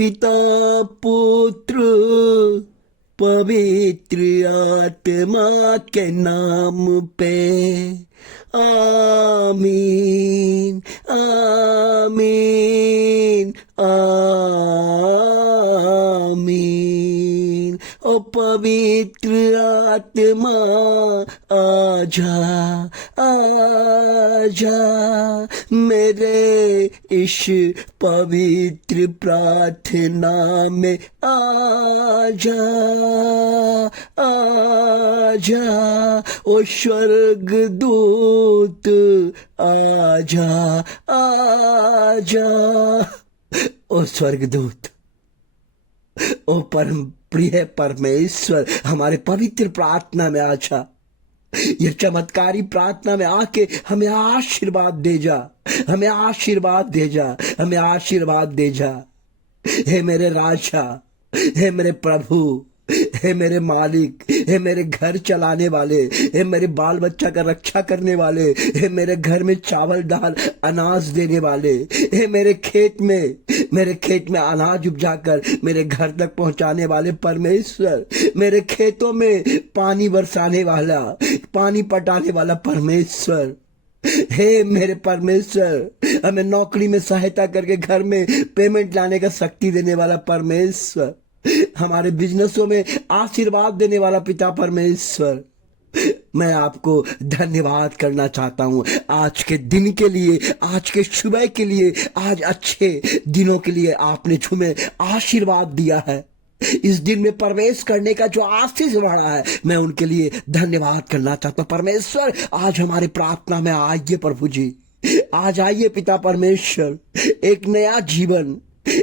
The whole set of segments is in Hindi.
पिता पुत्र पवित्र आत्मा के नाम पे आमीन आमीन आमीन। ओ पवित्र आत्मा आजा आजा मेरे इस पवित्र प्रार्थना में आजा आजा। ओ स्वर्गदूत आजा आजा। ओ स्वर्गदूत, ओ परम प्रिय परमेश्वर, हमारे पवित्र प्रार्थना में आजा। ये चमत्कारी प्रार्थना में आके हमें आशीर्वाद दे जा, हमें आशीर्वाद दे जा, हमें आशीर्वाद दे जा। हे मेरे राजा, हे मेरे प्रभु, हे मेरे मालिक, हे मेरे घर चलाने वाले, हे मेरे बाल बच्चा का रक्षा करने वाले, हे मेरे घर में चावल दाल अनाज देने वाले, हे मेरे खेत में अनाज उपजाकर मेरे घर तक पहुंचाने वाले परमेश्वर, मेरे खेतों में पानी बरसाने वाला, पानी पटाने वाला परमेश्वर, हे मेरे परमेश्वर, हमें नौकरी में सहायता करके घर में पेमेंट लाने का शक्ति देने वाला परमेश्वर, हमारे बिजनेसों में आशीर्वाद देने वाला पिता परमेश्वर, मैं आपको धन्यवाद करना चाहता हूँ आज के दिन के लिए, आज के सुबह के लिए, आज अच्छे दिनों के लिए आपने जो हमें आशीर्वाद दिया है, इस दिन में प्रवेश करने का जो आशीष बढ़ा है, मैं उनके लिए धन्यवाद करना चाहता हूँ। परमेश्वर आज हमारे प्रार्थना में आइए प्रभु जी, आज आइए पिता परमेश्वर, एक नया जीवन,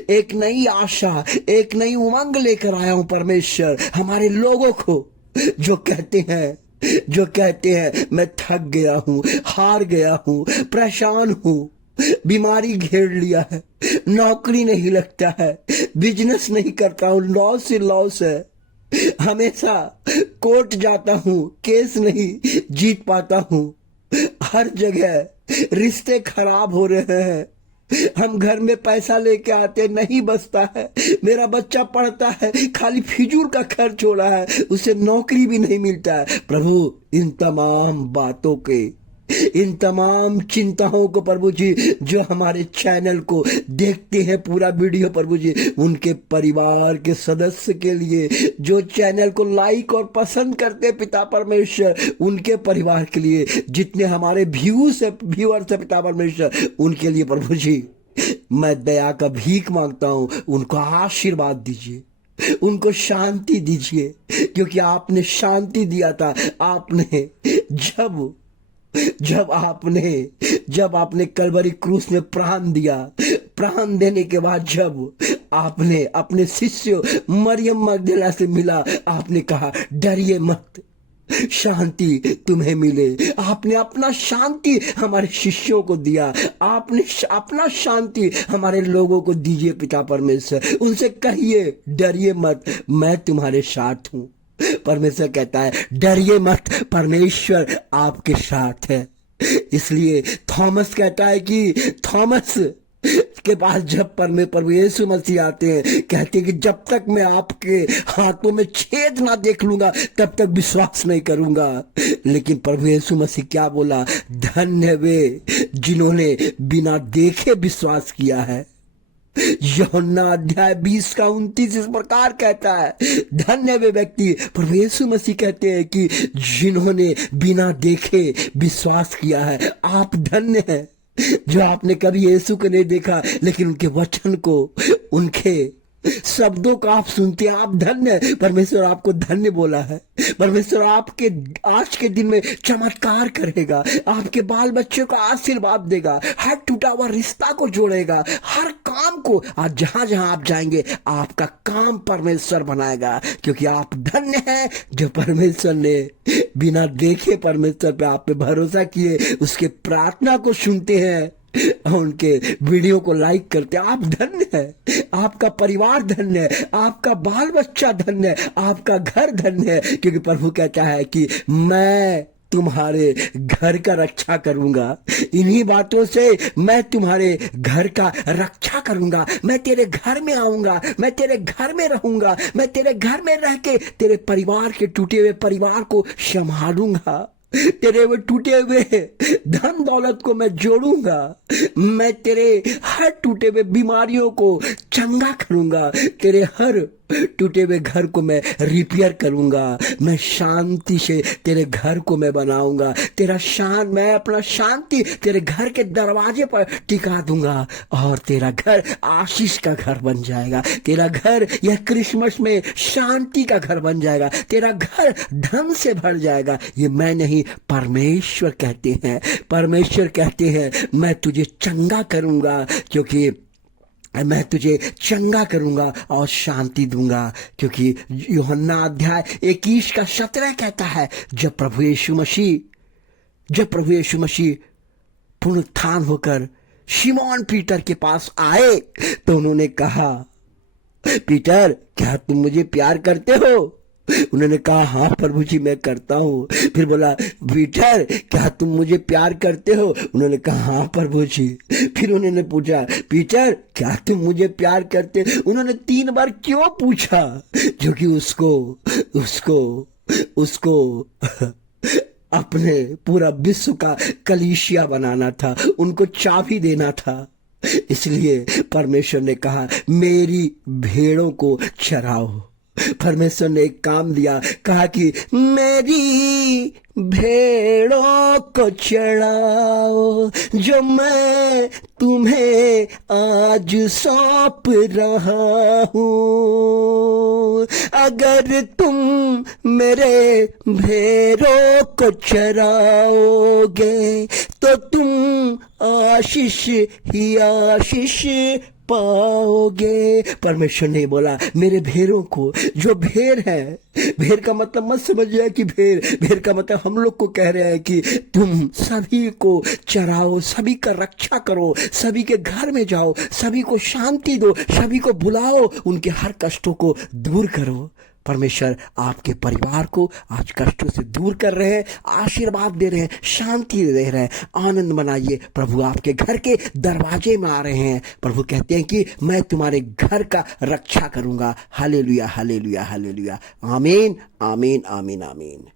एक नई आशा, एक नई उमंग लेकर आया हूं परमेश्वर। हमारे लोगों को जो कहते हैं मैं थक गया हूं, हार गया हूं, परेशान हूं, बीमारी घेर लिया है, नौकरी नहीं लगता है, बिजनेस नहीं करता हूं, लॉस है, हमेशा कोर्ट जाता हूं, केस नहीं जीत पाता हूं, हर जगह रिश्ते खराब हो रहे हैं, हम घर में पैसा लेके आते नहीं बचता है, मेरा बच्चा पढ़ता है खाली फिजूल का खर्च हो रहा है, उसे नौकरी भी नहीं मिलता है। प्रभु इन तमाम बातों के, इन तमाम चिंताओं को प्रभु जी जो हमारे चैनल को देखते हैं पूरा वीडियो प्रभु जी, उनके परिवार के सदस्य के लिए, जो चैनल को लाइक और पसंद करते पिता परमेश्वर, उनके परिवार के लिए, जितने हमारे व्यूअर्स है पिता परमेश्वर, उनके लिए प्रभु जी मैं दया का भीख मांगता हूं, उनको आशीर्वाद दीजिए, उनको शांति दीजिए, क्योंकि आपने शांति दिया था। आपने जब आपने कलवरी क्रूस में प्राण दिया, प्राण देने के बाद जब आपने अपने शिष्य मरियम मगदला से मिला, आपने कहा डरिए मत, शांति तुम्हें मिले। आपने अपना शांति हमारे शिष्यों को दिया, आपने अपना शांति हमारे लोगों को दीजिए पिता परमेश्वर। उनसे कहिए डरिए मत, मैं तुम्हारे साथ हूं। परमेश्वर कहता है डरिए मत, परमेश्वर आपके साथ है। इसलिए थॉमस कहता है कि थॉमस के पास जब प्रभु यीशु मसीह आते हैं, कहते हैं कि जब तक मैं आपके हाथों में छेद ना देख लूंगा तब तक विश्वास नहीं करूंगा। लेकिन प्रभु यीशु मसीह क्या बोला, धन्य वे जिन्होंने बिना देखे विश्वास किया है। यूहन्ना अध्याय 20 का 29 इस प्रकार कहता है, धन्य वे व्यक्ति, प्रभु यीशु मसीह कहते हैं कि जिन्होंने बिना देखे विश्वास किया है। आप धन्य हैं जो आपने कभी यीशु को नहीं देखा, लेकिन उनके वचन को, उनके शब्दों को आप सुनते हैं, आप धन्य। परमेश्वर आपको धन्य बोला है। परमेश्वर आपके आज के दिन में चमत्कार करेगा, आपके बाल बच्चों को आशीर्वाद देगा, हर टूटा हुआ रिश्ता को जोड़ेगा, हर काम को, आज जहां जहां आप जाएंगे आपका काम परमेश्वर बनाएगा, क्योंकि आप धन्य हैं जो परमेश्वर ने बिना देखे परमेश्वर पे आप पे भरोसा किए, उसके प्रार्थना को सुनते हैं, उनके वीडियो को लाइक करते हैं। आप धन्य है, आपका परिवार धन्य है, आपका बाल बच्चा धन्य है, आपका घर धन्य है, क्योंकि प्रभु कहता है कि मैं तुम्हारे घर का रक्षा करूंगा। इन्हीं बातों से मैं तुम्हारे घर का रक्षा करूंगा। मैं तेरे घर में आऊंगा, मैं तेरे घर में रहूंगा, मैं तेरे घर में रह के तेरे परिवार के टूटे हुए परिवार को संभालूंगा। तेरे वो टूटे हुए धन दौलत को मैं जोड़ूंगा। मैं तेरे हर टूटे हुए बीमारियों को चंगा करूंगा। तेरे हर टूटे हुए घर को मैं रिपेयर करूंगा। मैं शांति से तेरे घर को मैं बनाऊंगा। मैं अपना शांति तेरे घर के दरवाजे पर टिका दूंगा और तेरा घर आशीष का घर बन जाएगा। तेरा घर यह क्रिसमस में शांति का घर बन जाएगा। तेरा घर धन से भर जाएगा। ये मैं नहीं, परमेश्वर कहते हैं। परमेश्वर कहते हैं मैं तुझे चंगा करूंगा, क्योंकि मैं तुझे चंगा करूंगा और शांति दूंगा। क्योंकि यूहन्ना अध्याय 21 का 17 कहता है, जब प्रभु यीशु मसीह पुनरुत्थान होकर शिमोन पीटर के पास आए तो उन्होंने कहा, पीटर क्या तुम मुझे प्यार करते हो? उन्होंने कहा, हाँ प्रभु जी मैं करता हूँ। फिर बोला, पीटर क्या तुम मुझे प्यार करते हो? उन्होंने कहा, हाँ प्रभु जी। फिर उन्होंने पूछा, पीटर क्या तुम मुझे प्यार करते? उन्होंने 3 बार क्यों पूछा? क्योंकि उसको अपने पूरा विश्व का कलीसिया बनाना था, उनको चाबी देना था। इसलिए परमेश्वर ने कहा, मेरी भेड़ों को चराओ। परमेश्वर ने एक काम दिया, कहा कि मेरी भेड़ों को चढ़ाओ जो मैं तुम्हें आज सौंप रहा हूँ। अगर तुम मेरे भेड़ों को चराओगे तो तुम आशीष ही आशीष पाओगे। परमेश्वर ने बोला, मेरे भेड़ों को, जो भेड़ है, भेड़ का मतलब मत समझिए कि भेड़ का मतलब हम लोग को कह रहे हैं कि तुम सभी को चराओ, सभी का रक्षा करो, सभी के घर में जाओ, सभी को शांति दो, सभी को बुलाओ, उनके हर कष्टों को दूर करो। परमेश्वर आपके परिवार को आज कष्टों से दूर कर रहे हैं, आशीर्वाद दे रहे हैं, शांति दे रहे हैं। आनंद मनाइए, प्रभु आपके घर के दरवाजे में आ रहे हैं। प्रभु कहते हैं कि मैं तुम्हारे घर का रक्षा करूंगा। Hallelujah, hallelujah, hallelujah. आमीन, आमीन, आमीन, आमीन।